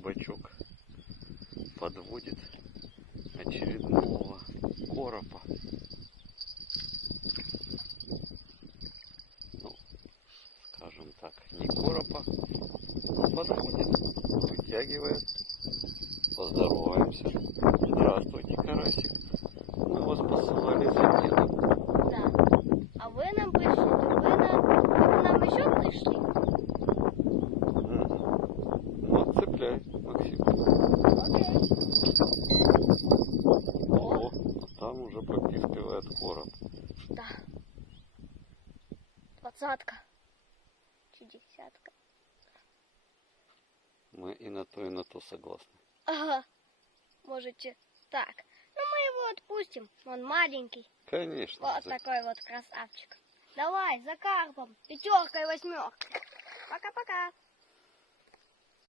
рыбачок подводит очередного коропа. Ну, скажем так, не коропа, но подводит, вытягивает. Поздороваемся. Здравствуйте, карасик. Мы вас посылали за дедом. Да. А вы нам пришли, вы нам еще пришли? Ну, цепляй, Максим. Окей. О, а там уже попискивает короб. Да. 20-ка. Чудесятка. Мы и на то согласны. Ага. Можете так. Ну мы его отпустим. Он маленький. Конечно. Вот такой вот красавчик. Давай, за карпом. 5 и 8. Пока-пока.